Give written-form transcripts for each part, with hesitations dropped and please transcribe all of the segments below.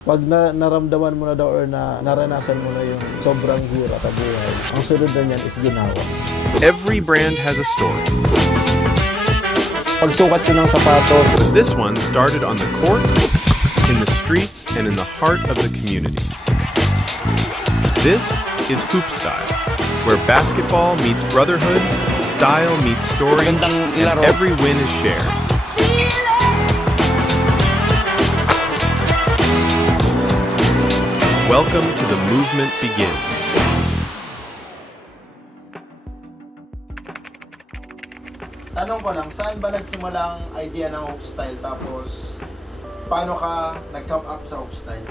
Pag naramdaman mo na daw or naranasan mo na yung sobrang hirap sa buhay, ang sunod na niyan is ginawa. Every brand has a story, Pagsukat ko ng sapatos, but this one started on the court, in the streets, and in the heart of the community. This is Hoop Style, where basketball meets brotherhood, style meets story, and every win is shared. Welcome to The Movement Begins. Tanong ko lang, saan ba nagsimula ang idea ng Hoop Style? Tapos, paano ka nag-come up sa Hoop Style?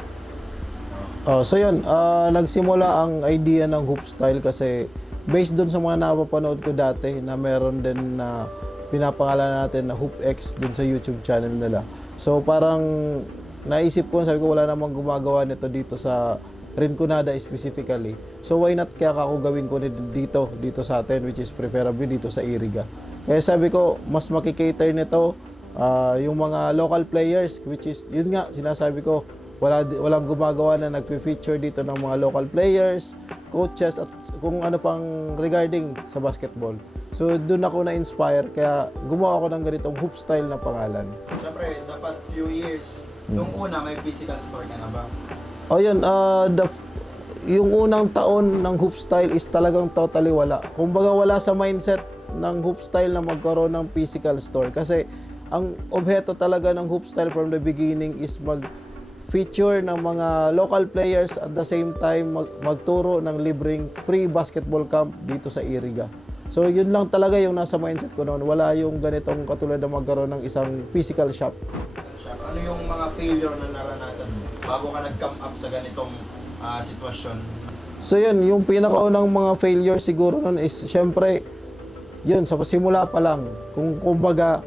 so yun, nagsimula ang idea ng Hoop Style kasi based doon sa mga napapanood ko dati na meron din na pinapangalan natin na Hoop X doon sa YouTube channel nila. So parang naisip ko, sabi ko wala namang gumagawa nito dito sa Rinconada specifically. So why not kaya ako gawin ko dito sa atin, which is preferably dito sa Iriga. Kaya sabi ko, mas makikater nito yung mga local players, which is, yun nga, sinasabi ko, walang gumagawa na nagpe-feature dito ng mga local players, coaches, at kung ano pang regarding sa basketball. So doon ako na-inspire, kaya gumawa ako ng ganitong Hoop Style na pangalan. Siyempre, the past few years, nung una, may physical store ka na ba? O yun, yung unang taon ng Hoop Style is talagang totally wala. Kumbaga wala sa mindset ng Hoop Style na magkaroon ng physical store. Kasi ang objeto talaga ng Hoop Style from the beginning is mag-feature ng mga local players at the same time magturo ng libreng free basketball camp dito sa Iriga. So yun lang talaga yung nasa mindset ko noon. Wala yung ganitong katulad na magkaroon ng isang physical shop. Ano yung mga failure na naranasan mo bago ka nag-come up sa ganitong sitwasyon? So yun, yung pinakaunang mga failure siguro nun is syempre, yun, sa simula pa lang. Kung kumbaga,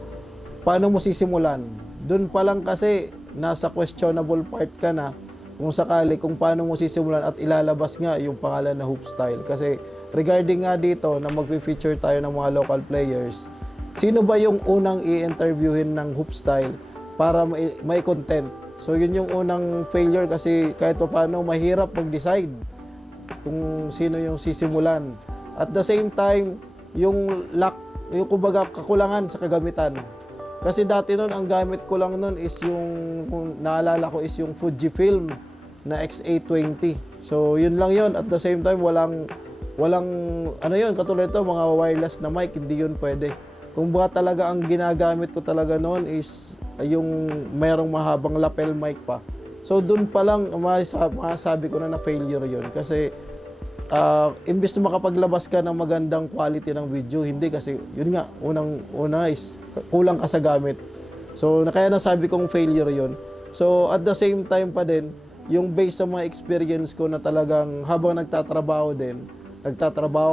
paano mo sisimulan? Doon pa lang kasi nasa questionable part ka na kung sakali kung paano mo sisimulan at ilalabas nga yung pangalan na Hoop Style. Kasi regarding nga dito na mag-feature tayo ng mga local players, sino ba yung unang i-interviewin ng Hoop Style para may content? So yun yung unang failure kasi kahit pa paano mahirap mag-decide kung sino yung sisimulan. At the same time, yung kumbaga kakulangan sa kagamitan. Kasi dati nun, ang gamit ko lang nun is yung, kung naalala ko, is yung Fujifilm na X820. So yun lang yun. At the same time, walang ano yun, katulad ito, mga wireless na mic, hindi yun pwede. Kung baka talaga ang ginagamit ko talaga noon is yung mayroong mahabang lapel mic pa. So doon pa lang masabi ko na failure yun kasi imbes na makapaglabas ka ng magandang quality ng video, hindi kasi yun nga, una is kulang ka sa gamit. So kaya nasabi kong failure yun. So at the same time pa din, yung based sa mga experience ko na talagang habang nagtatrabaho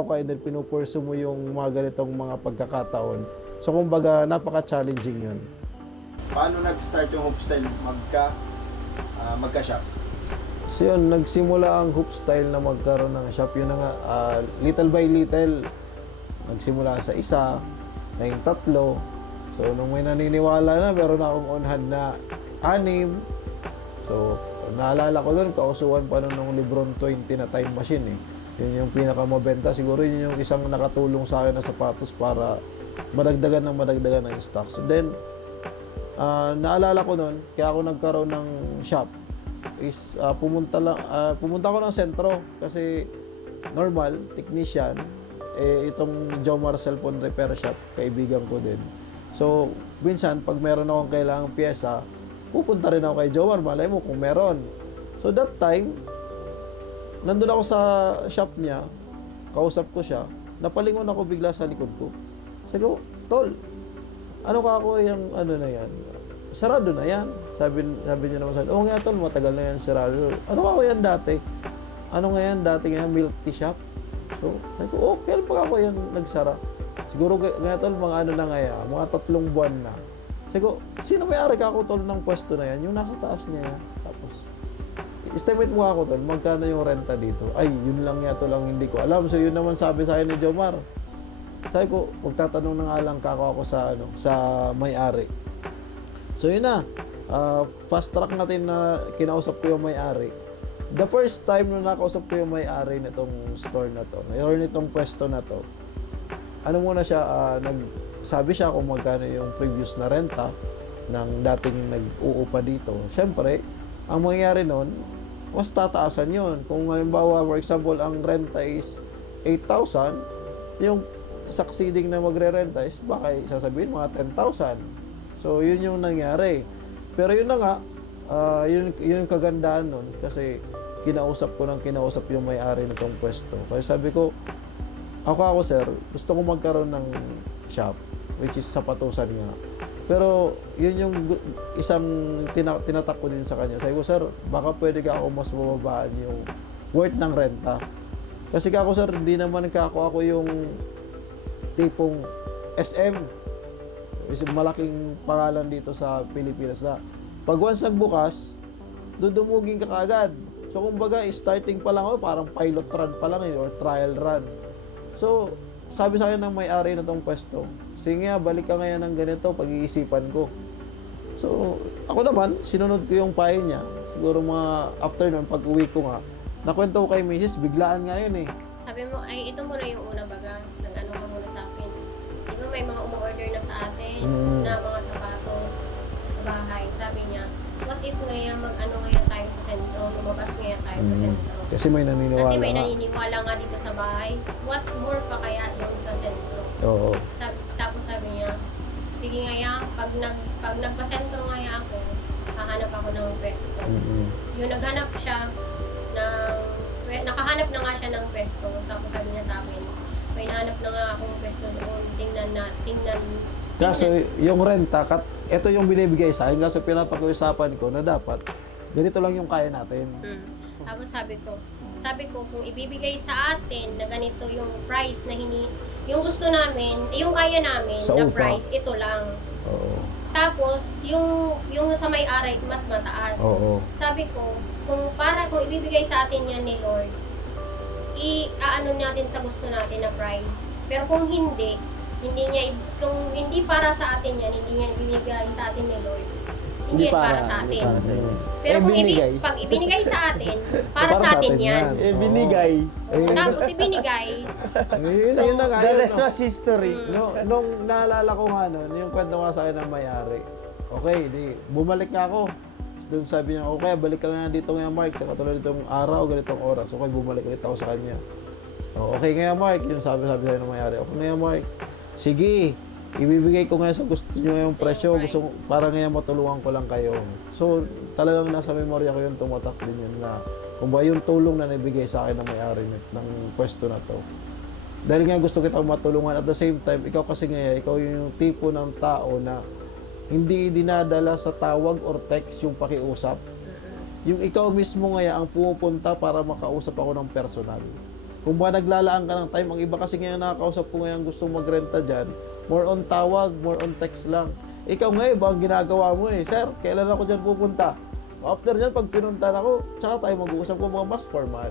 ka and then pinupursu mo yung mga ganitong mga pagkakataon. So kumbaga, napaka-challenging yun. Paano nag-start yung Hoop Style magka-shop? So yun, nagsimula ang Hoop Style na magkaroon ng shop. Yun na nga, little by little, nagsimula sa isa, naging 3. So nung may naniniwala na, meron na akong on hand na 6. So naalala ko doon, kausuhan pa nun ng Lebron 20 na time machine eh. Yun yung pinakamabenta. Siguro yun yung isang nakatulong sa akin na sapatos para madagdagan ng stocks. And then, naalala ko nun, kaya ako nagkaroon ng shop, is pumunta ako ng sentro kasi normal, technician, itong Jomar Cellphone Repair Shop, kaibigan ko din. So, minsan, pag meron akong kailangang pyesa, pupunta rin ako kay Jomar, malay mo kung meron. So, that time, nandun ako sa shop niya, kausap ko siya, napalingon ako bigla sa likod ko. Sabi ko, Tol, ano ka ako yung ano na yan? Sarado na yan. Sabi niya naman sa akin, oo nga Tol, matagal na yan sarado. Ano ka ako yan dati? Ano nga yan dati nga, milk tea shop? So, sabi ko, okay, pag ako yan nagsara. Siguro nga Tol, mga ano na nga yan, mga 3 buwan na. Sabi ko, sino may-ari ka ako Tol ng pwesto na yan? Yung nasa taas niya yan. Tapos, estimate mo ako Tol, magkano yung renta dito? Ay, yun lang yato lang hindi ko alam. So, yun naman sabi sa akin ni Jomar. Sabi ko, magtatanong na nga lang ako sa may-ari. So yun na, fast track natin na kinausap ko yung may-ari. The first time na nakausap ko yung may-ari nitong store na to, or nitong pwesto na to, ano muna siya, sabi siya kung magkano yung previous na renta ng dating nag-uupa dito. Siyempre, ang mangyayari nun, mas tataasan yun. Kung halimbawa, for example, ang renta is 8,000, yung succeeding na magre-renta is baka sasabihin mga 10,000. So, yun yung nangyari. Pero yun na nga, yun yung kagandaan nun kasi kinausap yung may-ari nitong pwesto. Kaya sabi ko, ako sir, gusto ko magkaroon ng shop, which is sapatusan nga. Pero yun yung isang tinatak ko din sa kanya. Sabi ko, sir, baka pwede ka ako mas bababaan yung worth ng renta. Kasi ako sir, hindi naman ako yung tipong SM. Is malaking pangalan dito sa Pilipinas na pag once nagbukas, dudumugin ka kaagad. So kumbaga, starting pa lang ako, parang pilot run pa lang or trial run. So, sabi sa akin ng may-ari na tong pwesto, sige nga, balik ka ngayon ng ganito, pag-iisipan ko. So, ako naman, sinunod ko yung payo niya. Siguro mga after nun, pag-uwi ko nga, nakwento ko kay Mrs., biglaan nga yun eh. Sabi mo, ay ito muna yung una baga, nag-ano ka muna sa akin. Di ba may mga umu-order na sa atin, na mga sapatos, sa bahay. Sabi niya, what if ngayon mag-ano ngayon tayo sa sentro, lumabas ngayon tayo sa sentro. Kasi may naniniwala Kasi may nga. naniniwala nga dito sa bahay. What more pa kaya doon sa sentro? Oo. Tapos sabi niya, sige nga pag nagpa-sentro nga ako, hahanap ako ng pwesto. Yung naghanap siya nakahanap na nga siya ng pwesto. Tapos sabi niya sa akin, may nahanap na nga akong pwesto doon. Tingnan. Kaso yung renta, ito yung binibigay sa akin. Kaso pinapag-uusapan ko na dapat, ganito lang yung kaya natin. Tapos sabi ko, kung ibibigay sa atin na ganito yung price na yung gusto namin, yung kaya namin Sa na upa. price, ito lang. Oo. Tapos, yung sa may-ari, mas mataas. Oo. Sabi ko, kung ibibigay sa atin yan ni Lord, i-aano natin sa gusto natin na price. Pero kung kung hindi para sa atin yan, hindi niya ibinigay sa atin ni Lord, hindi yan para sa atin. Pero kung pag ibinigay sa atin, para sa atin yan. Binigay. Tapos ibinigay, Yun na nga. The yun, rest no? was history. Nung naalala ko nga nun, yung kwento nga sa akin ng may-ari. Okay, bumalik nga ako. Doon sabi niya, okay, balik ka nga dito ngayon, Mark. Sa katulad nitong araw, ganitong oras. Okay, bumalik ulit ako sa kanya. Okay ngayon, Mark. Yung sabi sa akin ng may-ari. Okay ngayon, Mark. Sige, ibibigay ko ngayon sa gusto niyo yung presyo. Gusto para ngayon matulungan ko lang kayo. So, talagang nasa memorya ko yung tumatak din yun na kung ba yung tulong na nabigay sa akin ng may-ari ng pwesto na to. Dahil nga gusto kitang matulungan at the same time, ikaw kasi ngayon, ikaw yung tipo ng tao na hindi dinadala sa tawag or text yung pakiusap. Yung ikaw mismo ngayon ang pumupunta para makausap ako ng personal. Kung ba naglalaan ka ng time, ang iba kasi ngayon nakakausap ko ngayon gusto magrenta dyan, more on tawag, more on text lang. Ikaw ngayon ba ang ginagawa mo eh, sir, kailan ako dyan pupunta? After dyan, pag pinunta na ako, tsaka tayo mag-uusap ko mga mas formal.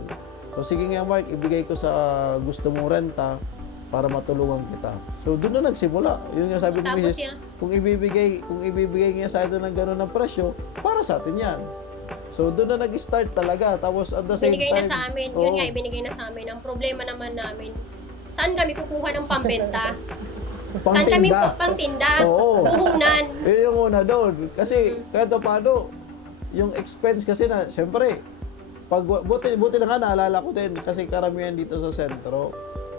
So sige nga Mark, ibigay ko sa gusto mong renta para matulungan kita. So doon na nagsimula. Yun nga sabi ni Tapos Mrs. Kung ibibigay niya sa atin ng gano'n ng presyo, para sa atin yan. So doon na nag-start talaga. Tapos at the same binigay time, na sa amin. Yun nga, ibinigay na sa amin. Ang problema naman namin, saan kami kukuha ng pambenta? Saan kami pangtinda? Oo. Puhunan. Yun yung una doon. Kasi kahit paano, yung expense kasi na, siyempre, buti na nga naalala ko din, kasi karamihan dito sa sentro,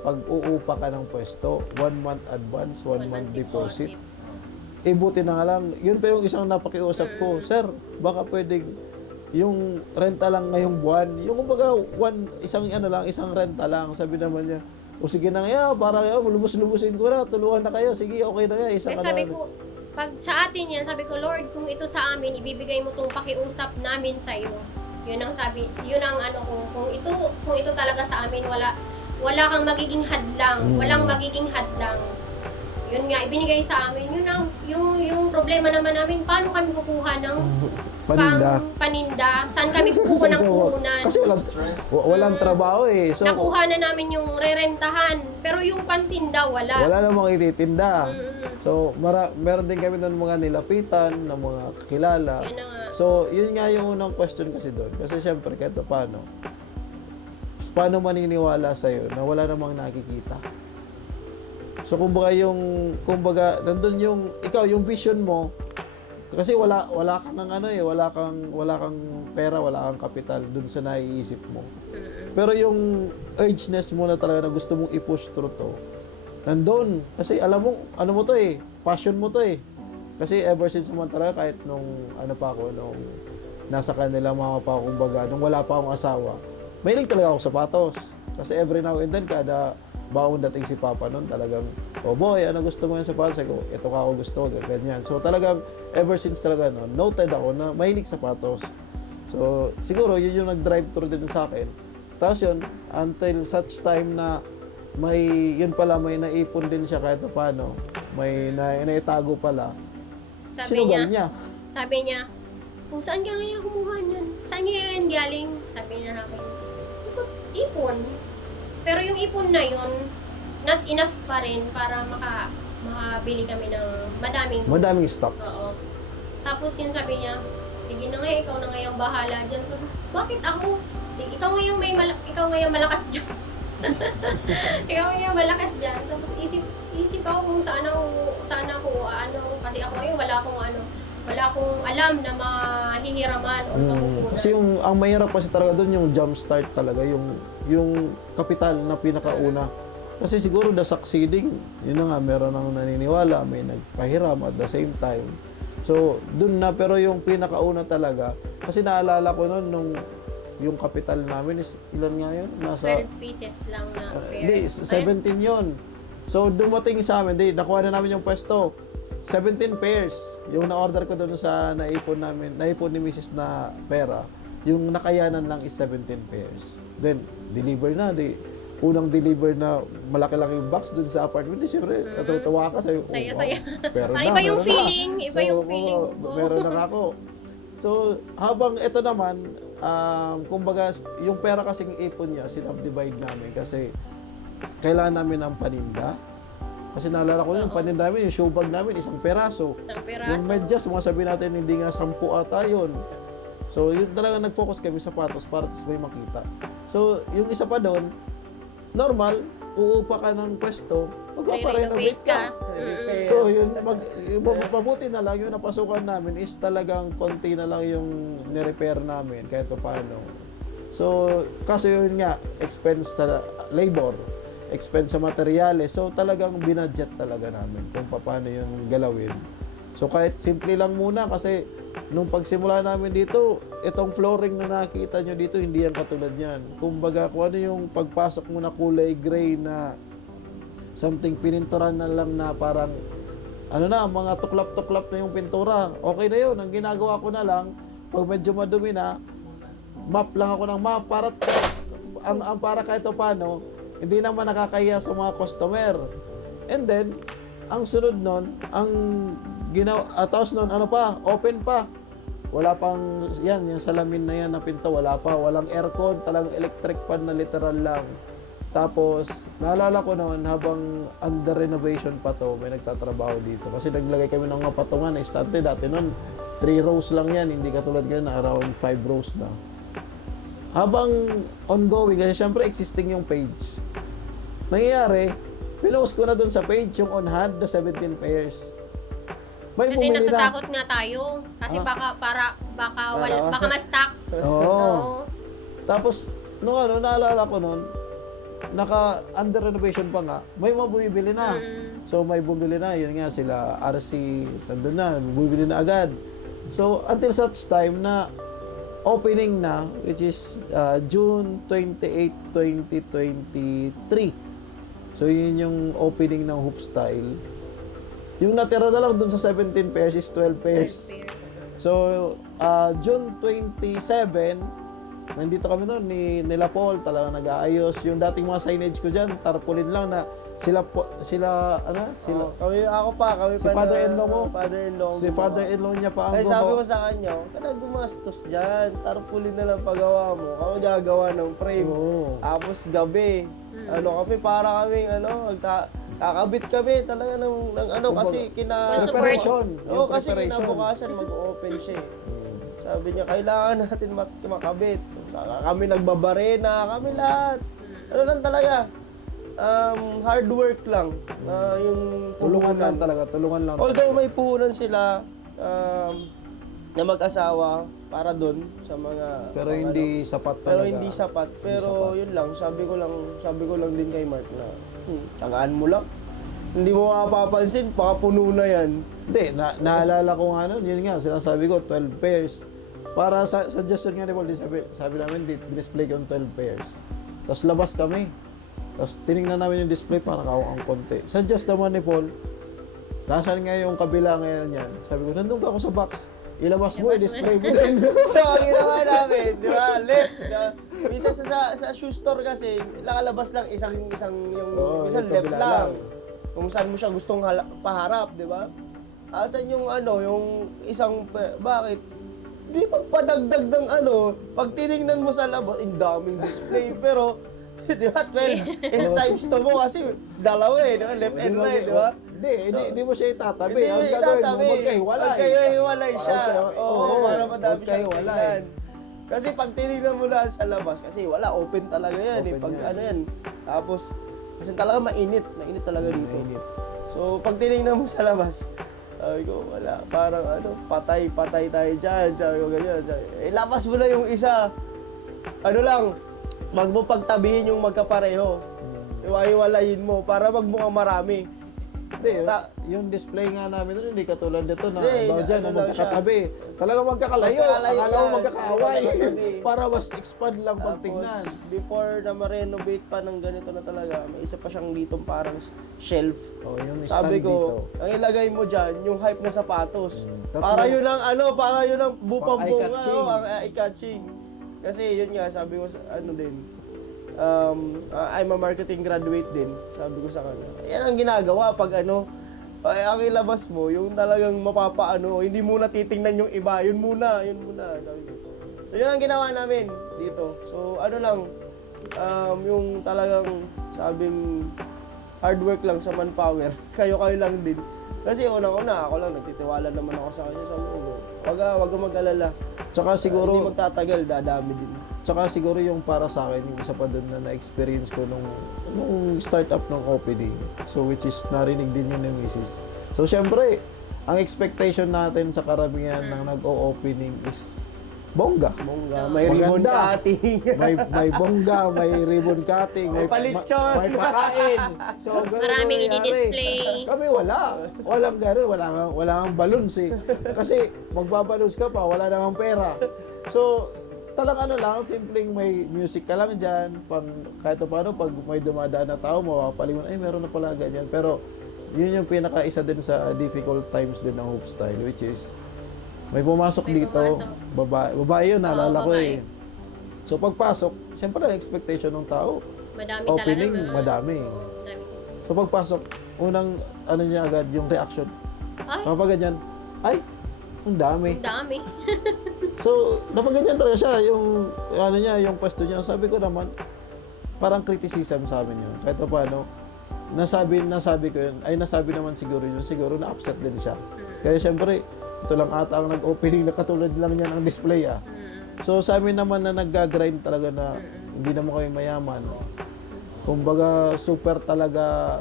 pag uupa ka ng pwesto, 1 month advance, 1 month deposit. Buti na nga lang, yun pa yung isang napakiusap ko, sir, baka pwedeng yung renta lang ngayong buwan, yung kumbaga, isang renta lang, sabi naman niya, o sige na nga, para lubos-lubusin ko na, tulungan na kayo, sige, okay na nga, isang Kasi sabi ko, pag sa atin yan, sabi ko, Lord, kung ito sa amin, ibibigay mo tong pakiusap namin sa'yo. Yun ang kung ito talaga sa amin, wala kang magiging hadlang, walang magiging hadlang. Yun nga, ibinigay sa amin, yung yung problema naman namin, paano kami kukuha ng Paninda. paninda? Saan kami kukuha ng puhunan? Kasi walang trabaho eh. So, Nakuha na namin yung rerentahan, pero yung pantinda, wala. wala namang ititinda. Mm-mm. So, meron din kami doon mga nilapitan ng mga kakilala. Yan na nga. So, yun nga yung unang question kasi doon. Kasi syempre, kahit paano maniniwala sa'yo na wala namang nakikita? So, kumbaga, nandun yung, ikaw, yung vision mo, kasi wala kang wala kang pera, wala kang kapital dun sa naiisip mo. Pero yung urgeness mo na talaga na gusto mong i-push through to, nandun. Kasi alam mo, ano mo to eh, passion mo to eh. Kasi ever since naman talaga, kahit nung nung nasa kanila mama pa ako, kumbaga, nung wala pa akong asawa, mahilig talaga ako sapatos. Kasi every now and then, kada baon dating si Papa noon, talagang, oh boy, ano gusto mo yung sapatos? Sabi ko, ito ka ako gusto, ganyan. So talagang, ever since talaga noon, noted ako na mahilig sapatos. So, siguro, yun yung nag-drive through din sa akin. Tapos yun, until such time na may naipon din siya kahit paano, may naitago pala, sinugal niya. Sabi niya, kung saan ka ngayon kumuha niyan? Saan ngayon galing? Sabi niya sa akin, ipon. Pero yung ipon na yun, not enough pa rin para makabili kami ng Madaming stocks. Oo. Tapos yun sabi niya, sige na nga, ikaw na nga yung bahala dyan. So, bakit ako? Sige, ikaw nga yung malakas dyan. Ikaw nga yung malakas dyan. Tapos isip ako kung saan ako kasi ako ngayon wala akong alam na mahihiraman o makukunan. Kasi ang mahirap kasi talaga doon yung jump start talaga, yung kapital na pinakauna. Kasi siguro the succeeding, yun na nga, meron nang naniniwala, may nagpahiram at the same time. So, doon na, pero yung pinakauna talaga, kasi naalala ko noon, nung yung kapital namin is, ilan nga yun? 12 pieces lang na pair. Hindi, 17 yun. So, dumating sa amin, nakuha na namin yung pwesto. 17 pairs. Yung na-order ko doon sa naipon ni Mrs. na pera, yung nakayanan lang is 17 pairs. Then, deliver na. Unang deliver na malaki-laki yung box doon sa apartment. Siyempre, natutuwa ka sa'yo. Saya-saya. Pero Iba yung feeling. Iba yung feeling ko. Meron na ako. So, habang ito naman, kumbaga, yung pera kasing ipon niya, sinubdivide namin kasi kailangan namin ng paninda. Kasi naalala ko yung paninda namin, yung show bag namin, isang peraso. Yung medyas, sabi natin, hindi nga 10 ata yun. So, yun talaga nag-focus kami sa sapatos para may makita. So, yung isa pa doon, normal, uupa ka ng pwesto, magpaparenovate ka. So, yun, mabuti na lang, yung napasukan namin is talagang konti na lang yung nirepair namin, kahit pa paano. So, kasi yun nga, expense sa labor, expense sa materyales. So, talagang binudget talaga namin kung paano yung galawin. So, kahit simple lang muna kasi nung pagsimula namin dito, itong flooring na nakita nyo dito, hindi yan katulad yan. Kumbaga, kung ano yung pagpasok mo na kulay gray na something pininturan na lang na parang mga tuklap-tuklap na yung pintura. Okay na yun. Ang ginagawa ko na lang, pag medyo madumi na, map lang ako ng map para kahit o paano, hindi naman nakakahiya sa mga customer. And then, ang sunod nun, tapos nun, open pa. Wala pang, yung salamin na yan na pinto, walang aircon, talagang electric fan na literal lang. Tapos, naalala ko noon, habang under renovation pa to, may nagtatrabaho dito. Kasi naglagay kami ng mga patungan na estante. Dati noon, 3 rows lang yan, hindi katulad ngayon na around 5 rows na. Habang ongoing, kasi syempre existing yung page. Nangyayari, pinost ko na dun sa page yung on hand na 17 pairs. May Kasi bumili natatakot nga tayo. Kasi baka ma-stock. Oo. Tapos, naalala ko nun, under renovation pa nga, may bumibili na. So, may bumili na. Yun nga, sila RC, nandun na, bumibili na agad. So, until such time na opening na, which is June 28, 2023. So, yun yung opening ng Hoop Style. Yung natira na lang dun sa 17 pairs is 12 pairs. So, June 27, nandito kami noon nila Paul, talaga nag-aayos. Yung dating mga signage ko diyan, tarpaulin lang na sila Kami, kami Si pa father-in-law mo? Father-in-law. si father-in-law niya pa ang Kasi sabi ko gumawa. sa kanya, ka na gumastos dyan. Tarpaulin na lang pagawa mo. Kami gagawa ng frame. Oo. Tapos gabi. Kami para kaming kakabit kami talaga ng kasi Full support. Preparation. Oo, Yung kasi preparation. kinabukasan mag-open siya. Sabi niya, kailangan natin makabit. Saka kami nagbabarena, kami lahat. Ano lang talaga, hard work lang. Yung Tulungan lang puhunan. talaga, tulungan lang. Although may puhunan sila na mag-asawa para doon sa mga Pero mga hindi sapat talaga. pero hindi sapat. Pero yun lang, sabi ko lang din kay Mark na tsagaan mo lang. Hindi mo mapapansin, baka puno na yan. Hindi, naalala ko nga nun, yun nga, sinasabi ko, 12 pairs. Para sa suggestion nga ni Paul, sabi namin, display ko yung 12 pairs. Tapos labas kami. Tapos tinignan namin yung display para ang konti. Suggest naman ni Paul, nasaan nga yung kabila ngayon yan? Sabi ko, nandun ka ako sa box. Ilabas mo, i-display mo din. So, ang ginawa namin, di ba, left. Minsan sa shoe store kasi, nakalabas lang isang Oo, minsan yung left kabila lang. lang. Kung saan mo siya gustong paharap, di ba? Asan yung yung isang, bakit? Di pa padagdag ng pag tinignan mo sa labas, ang daming display, pero, di ba, 12 times to mo kasi dalawa di ba, left and right, di ba? Hindi mo siya itatabi. Hindi Ang gagawin mo, magkahiwalay. Magkahiwalay siya. Oo, Oo, para madami siyang magkahiwalay. tingnan. Kasi pag tinignan mo lang sa labas, kasi wala, open talaga yan. Open Pag yan. yan. Tapos, kasi talaga mainit talaga dito. Mainit. So, pag tinignan mo sa labas, sabi ko, wala, parang patay tayo dyan. Sabi ko, ganyan. Labas mo na yung isa. Wag mo pagtabihin yung magkapareho. Iwa-iwalayin mo para magmukhang marami. Hindi, yung display nga namin doon, hindi katulad nito na Hindi, dyan, na ano lang magkakatabi. Talaga magkakalayo. Magkakalayo Akala mo yan. magkakaaway. Magkakatabi. Para mas expand lang pag tingnan. Before na ma-renovate pa ng ganito na talaga, may isa pa siyang ditong parang shelf. Oh, yung stand Sabi dito. ko, ang ilagay mo dyan, yung hype na sapatos. Tatlo. Para yun ang para yun ang bupang-bunga, Eye-catching. ang eye-catching. Kasi yun nga, sabi ko, din, I'm a marketing graduate din, sabi ko sa kanya. Yan ang ginagawa pag ang ilabas mo, yung talagang hindi muna titingnan yung iba, yun muna, sabi ko. So yun ang ginawa namin dito. So yung talagang sabing hard work lang sa manpower, kayo lang din. Kasi unang-una, ako lang, nagtitiwala naman ako sa kanya. Sabi ko, wag kang mag-alala. Tsaka siguro, Hindi magtatagal, dadami din. tsaka siguro yung para sa akin, yung isa pa doon na na-experience ko nung startup ng opening. So, which is narinig din yun ng misis. So, syempre, ang expectation natin sa karamihan ng nag-o-opening is bongga. Bongga, may ribbon Maganda. cutting. may bongga, may ribbon cutting, May palitsyon. may pakain. So, ganun Maraming nangyayari. i-display. Kami wala. Walang gano'n. Wala kang balloons eh. Kasi magbaballoons ka pa, wala namang pera. So, talagang simpleng may music ka lang dyan. Kahit paano, pag may dumadaan na tao, mapapalingon, ay, meron na pala ganyan. Pero, yun yung pinaka-isa din sa difficult times din ng Hope Style, which is, may pumasok May dito, pumasok. babae yun, naalala ko babae. eh. So pagpasok, siyempre ang expectation ng tao, Madami opening, talaga. madami. Oo, madami. So pagpasok, unang niya agad, yung reaction. Ay, Kapag ganyan, ay, ang dami. ang dami. So, napaganyan talaga siya, yung, yung pwesto niya. Sabi ko naman, parang criticism sa amin yun. Kahit paano, nasabi ko yun, ay nasabi naman siguro yun, siguro na-upset din siya. Kaya siyempre, ito lang ata ang nag-opening na katulad lang yan ang display ah. So sa amin naman na nag-grind talaga na hindi naman kami mayaman. Kumbaga super talaga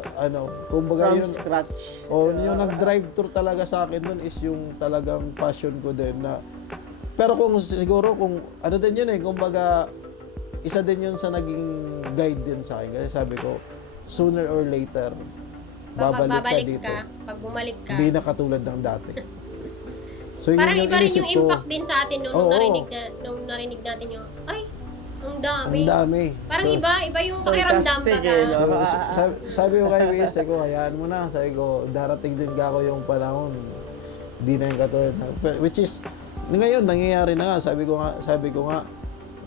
kumbaga From yun. scratch. Yung nag-drive tour talaga sa akin nun is yung talagang passion ko din na pero siguro kung din yun kumbaga isa din yun sa naging guide din sa akin kasi sabi ko sooner or later babalik ka dito. Pag bumalik ka. Hindi na katulad ng dati. So, yun Parang iba rin inisip yung ko. impact din sa atin nung Oo. narinig natin yung, ay, ang dami. Ang dami. Parang So, iba yung pakiramdam Sarcastic baga. eh, no? sabi ko kay Wiz, sabi ko, hayaan mo na. Sabi ko, darating din ka ako yung panahon. Hindi na yung katulad na. Which is, ngayon, nangyayari na nga. Sabi ko nga,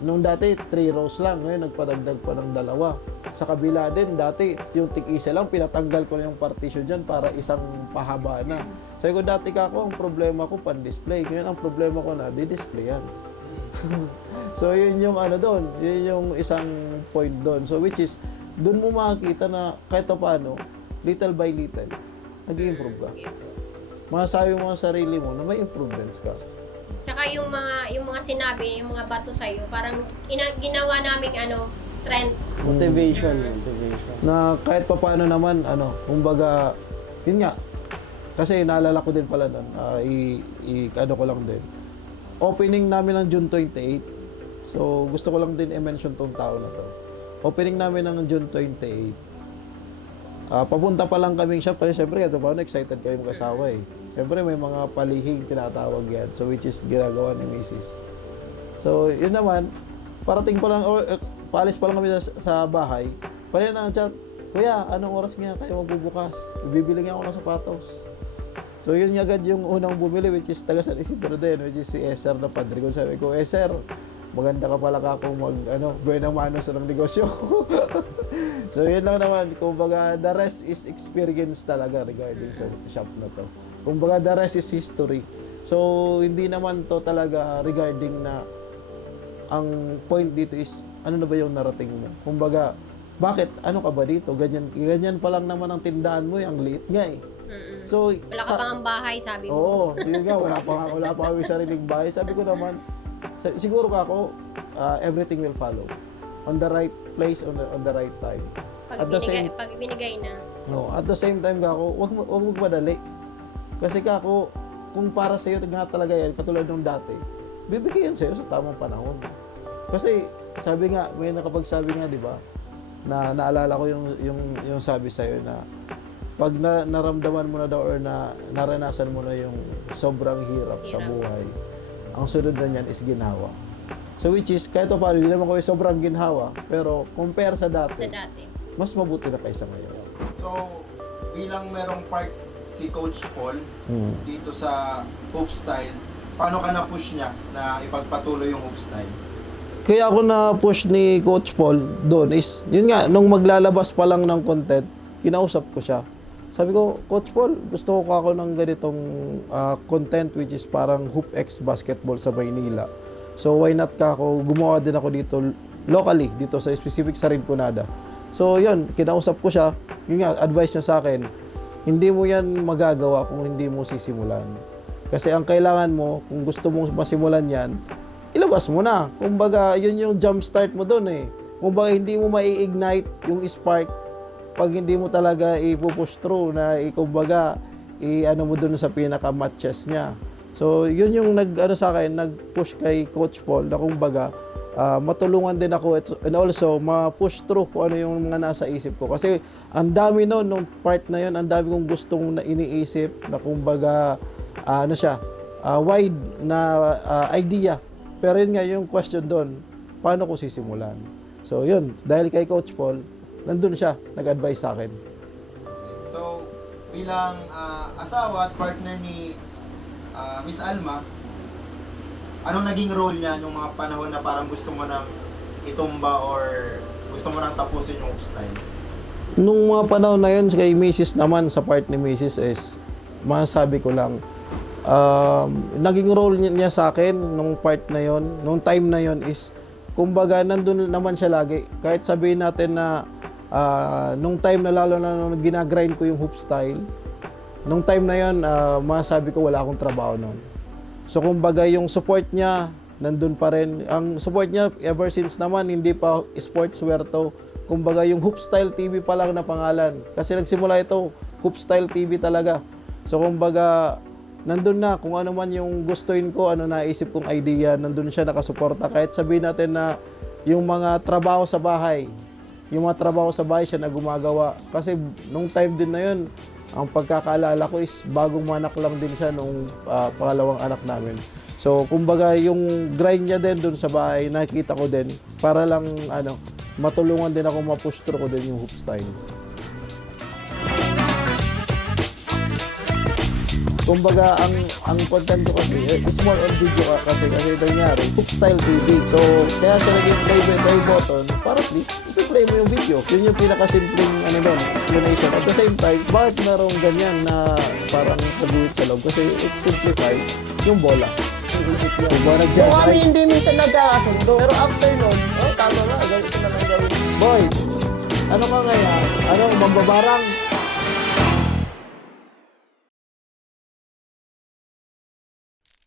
nung dati 3 rows lang, ngayon nagpadagdag pa ng 2. Sa kabila din, dati yung tig-isa lang, pinatanggal ko na yung partition dyan para isang pahaba na. Sabi ko, dati ang problema ko pan-display. Ngayon ang problema ko na, di-display yan. So yun yung ano doon, yun yung isang point doon. So which is, doon mo makikita na kahit paano, little by little, nag-i-improve ka. Masasabi mo sa sarili mo na may improvements ka. Tsaka yung mga sinabi, yung mga bato sa'yo, parang ginawa naming strength. Motivation. Na kahit paano naman, kumbaga, yun nga, kasi naalala ko din pala nun, ano ko lang din. Opening namin ng June 28, so gusto ko lang din i-mention tong tao na to. Opening namin ng June 28, papunta pa lang kaming shop, kasi syempre, ito pa, excited kami mag-asawa eh. Syempre, may mga palihing tinatawag yan, so which is ginagawa ni Mrs. So, yun naman, parating pa lang, paalis pa lang kami sa bahay, pala na ang chat, Kuya, anong oras nga kayo magbubukas? Bibili nga ako ng sapatos. So yun agad yung unang bumili, which is taga San Isidro din, which is si Eser na padre ko. Sabi ko, Eser, maganda ka pala kung buena manos ng negosyo. So yun lang naman, kumbaga the rest is experience talaga regarding sa shop na to. Kumbaga the rest is history. So hindi naman to talaga regarding na ang point dito is ano na ba yung narating mo. Kumbaga, bakit? Ano ka ba dito? Ganyan pa lang naman ang tindahan mo, ang liit nga eh. So, Wala ka pang ang bahay, sabi mo. Oo, yun nga, wala pa kami sariling bahay. Sabi ko naman, siguro ka ako, everything will follow. On the right place, on the right time. Pag binigay na. No, at the same time ka ako, wag mo madali. Kasi ka ako, kung para sa iyo nga talaga yan, katulad nung dati, bibigyan sa iyo sa tamang panahon. Kasi sabi nga, may nakapagsabi nga, di ba? Na naalala ko yung sabi sa iyo na pag naramdaman mo na daw or naranasan mo na yung sobrang hirap sa buhay, ang sunod na niyan is ginhawa. So which is, kahit pa paano, hindi naman kami sobrang ginhawa, pero compare sa dati, mas mabuti na kaysa ngayon. So, bilang merong part si Coach Paul dito sa Hope Style, paano ka na-push niya na ipagpatuloy yung Hope Style? Kaya ako na-push ni Coach Paul doon is, yun nga, nung maglalabas pa lang ng content, kinausap ko siya. Sabi ko, Coach Paul, gusto ko ako ng ganitong content which is parang Hoop X basketball sa Maynila. So why not ka ako, gumawa din ako dito locally, dito sa specific sa Rinconada. So yun, kinausap ko siya, yun nga, advice niya sa akin, hindi mo yan magagawa kung hindi mo sisimulan. Kasi ang kailangan mo, kung gusto mong masimulan yan, ilabas mo na. Kumbaga, yun yung jump start mo doon eh. Kumbaga, hindi mo mai-ignite yung spark pag hindi mo talaga i-push through na kumbaga ano mo doon sa pinaka-matches niya. So, yun yung sa akin, nag-push kay Coach Paul na kumbaga matulungan din ako and also ma-push through kung ano yung mga nasa isip ko. Kasi ang dami noon, nung part na yun, ang dami kong gustong iniisip na kumbaga wide na idea. Pero yun nga, yung question doon, paano ko sisimulan? So, yun, dahil kay Coach Paul, nandun siya, nag-advise sa akin. So, bilang asawa at partner ni Miss Alma, anong naging role niya nung mga panahon na parang gusto mo nang itumba or gusto mo nang tapusin yung Hoop Style? Nung mga panahon na yun, kay Mrs. naman, sa part ni Mrs. is, masasabi ko lang, naging role niya sa akin nung part na yon, nung time na yon is kumbaga nandun naman siya lagi. Kahit sabihin natin na nung time na lalo na nung ginagrind ko yung Hoop Style, nung time na yon, masasabi ko wala akong trabaho noon. So kumbaga yung support niya nandun pa rin. Ang support niya ever since naman hindi pa sportswear to. Kumbaga yung Hoop Style TV pa lang na pangalan. Kasi nagsimula ito Hoop Style TV talaga. So kumbaga nandun na kung ano man yung gustuin ko, ano naisip kong idea, nandun siya nakasuporta. Kahit sabihin natin na yung mga trabaho sa bahay siya na gumagawa. Kasi nung time din na yun, ang pagkakaalala ko is bagong manak lang din siya nung pangalawang anak namin. So kumbaga yung grind niya din dun sa bahay, nakikita ko din para lang matulungan din ako ma-push through ko din yung Hoop Style. Kumbaga, ang content ko kasi is more on video kasi nangyari, hoop style TV. So, kaya siya naging play button para at least i-play mo yung video. Yun yung pinakasimpleng explanation. At the same time, bakit merong ganyan na parang pag-uwit sa loob? Kasi it simplified yung bola. Kung ba nag-judge, Kung kami hindi minsan nagkakasundo, pero after nun, tama nga, gawin ko na lang gawin. boy, ano ka ngayon? Ano, mambabarang?